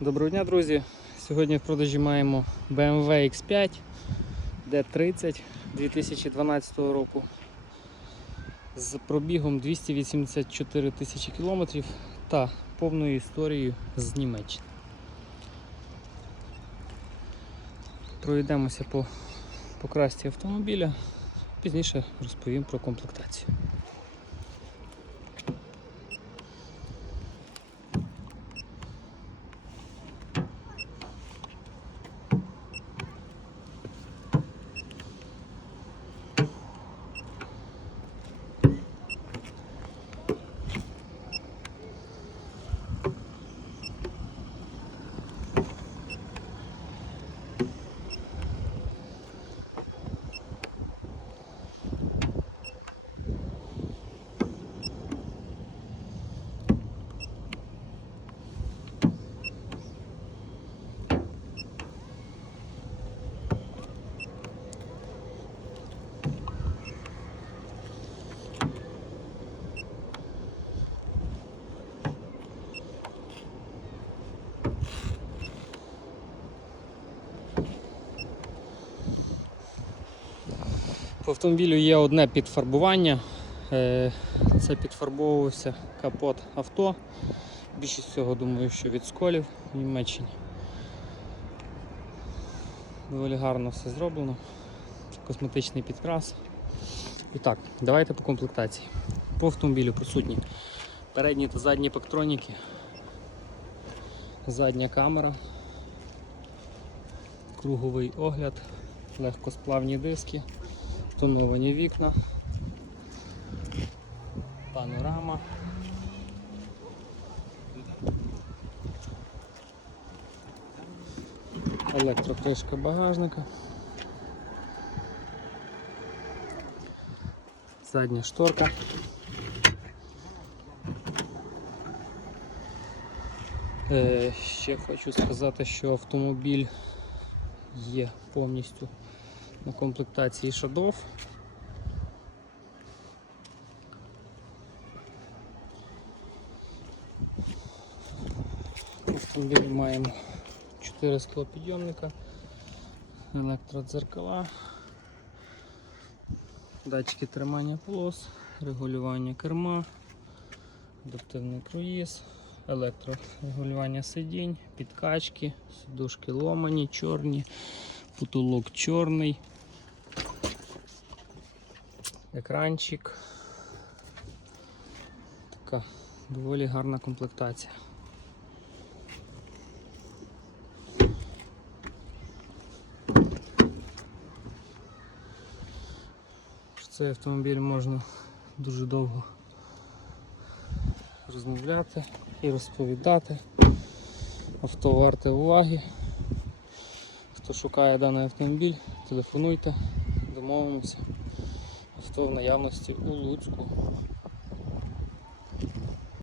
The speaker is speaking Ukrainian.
Доброго дня, друзі! Сьогодні в продажі маємо BMW X5 D30 2012 року з пробігом 284 тисячі кілометрів та повною історією з Німеччини. Пройдемося по покрасті автомобіля, пізніше розповім про комплектацію. По автомобілю є одне підфарбування. Е, Це підфарбовувався капот авто. Більшість цього думаю, що від сколів в Німеччині. Доволі гарно все зроблено. Косметичний підкрас. І так, давайте по комплектації. По автомобілю присутні передні та задні пактроніки, задня камера, круговий огляд, легкосплавні диски тоновані вікна, панорама. Електрокришка багажника. Задня шторка. Е, ще хочу сказати, що автомобіль є повністю на комплектації Shadow. В автомобілі маємо 4 склопідйомника, електродзеркала, датчики тримання полос, регулювання керма, адаптивний круїз, електрорегулювання сидінь, підкачки, сидушки ломані, чорні, потолок чорний, екранчик. Така доволі гарна комплектація. Цей автомобіль можна дуже довго розмовляти і розповідати. Авто варте уваги. Хто шукає даний автомобіль, телефонуйте, домовимося. Авто в наявності у Луцьку.